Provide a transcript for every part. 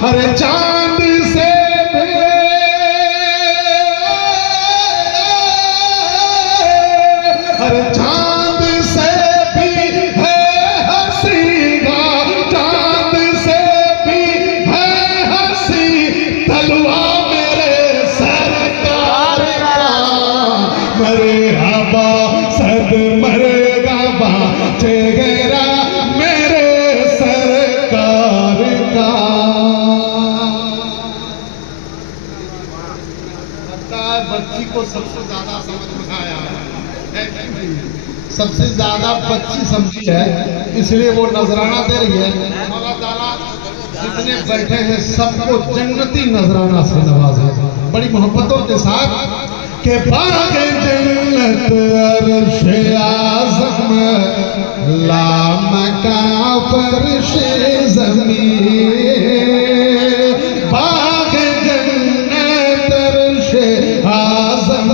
ہر چاند سے بھی ہر چاند سے بھی ہے ہنسی گا چاند سے بھی ہے ہنسی تلوار میرے سرکار کا مرحبا صد مرحبا چہرہ میرے سرکار کا بچی کو سب سے زیادہ سمجھ میں آیا ہے سب سے زیادہ بچی سمجھی ہے اس لیے وہ نذرانہ دے رہی ہے مولا تعالیٰ جتنے بیٹھے ہیں سب کو جنتی نذرانہ سے نوازے بڑی محبتوں کے ساتھ کہ باغ جنت عرش اعظم لامکاں فرش زمین باغ جنت عرش اعظم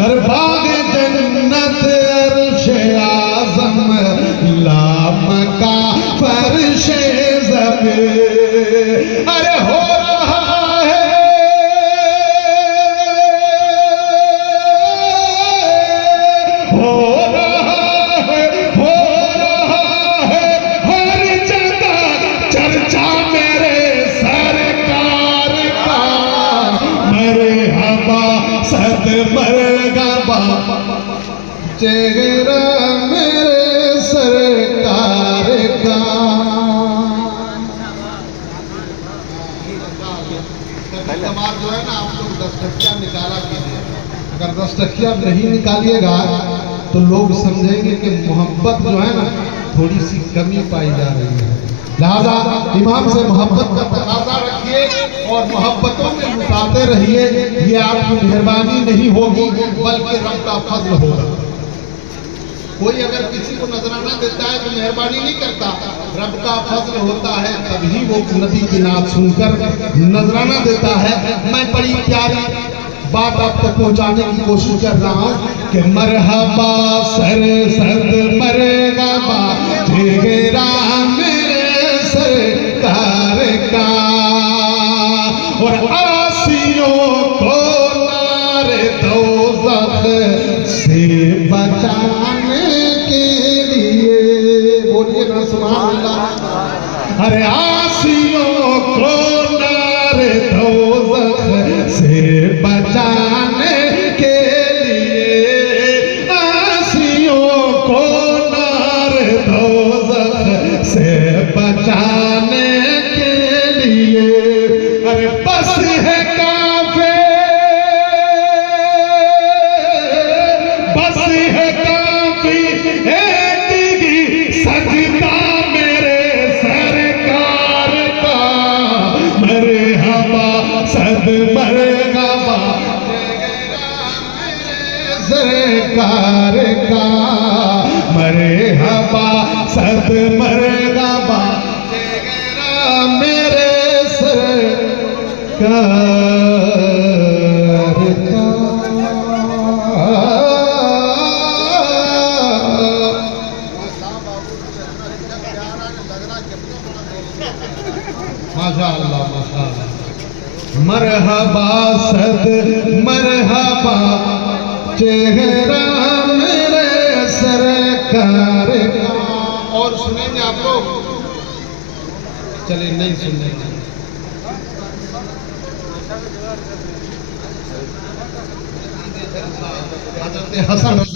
ہر باغ جنت عرش اعظم لامکاں فرش زمین ارے ہو رہا ہے ہو رہا ہے ہر جگہ چرچا میرے سرکار کا مرحبا صد مرحبا چہرہ میرے سرکار کا تمام جو ہے نا آپ لوگ 10 ٹکیاں نکالا کیجئے اگر 10 ٹکیاں نہیں نکالیے گا تو لوگ سمجھیں گے کہ محبت جو ہے نا تھوڑی سی کمی پائی جا رہی ہے لہذا امام سے محبت کا تقاضا رکھیے اور محبتوں میں لٹاتے رہیے یہ آپ کی مہربانی نہیں ہوگی بلکہ رب کا فضل ہوگا کوئی اگر کسی کو نذرانہ دیتا ہے تو مہربانی نہیں کرتا رب کا فضل ہوتا ہے تبھی وہ نبی کی نعت سن کر نذرانہ دیتا ہے میں بڑی پیاری بات آپ تک پہنچانے کی کوشش کر رہا ہوں کہ مرحبا سر صد مرحبا چہرہ میرے سرکار کا اور آسیوں کو نار دوزخ سے بچانے کے لیے بولیے نا سبحان اللہ ارے آسیوں کو نار دوزخ سے بچانے کے لیے آسیوں کو نار دوزخ سے بچانے کے لیے ارے بس ہے کافی بس ہے کافی ایک ہی سجدہ میرے سرکار کا مرحبا صد مرحبا سرکار کا مرحبا صد مرحبا میرے سرکار کا ماشاءاللہ ماشاءاللہ مرحبا صد مرحبا چہرہ میرے سرکار کا اور سنیں گے آپ لوگ چلیں نہیں سنیں گے حضرت حسن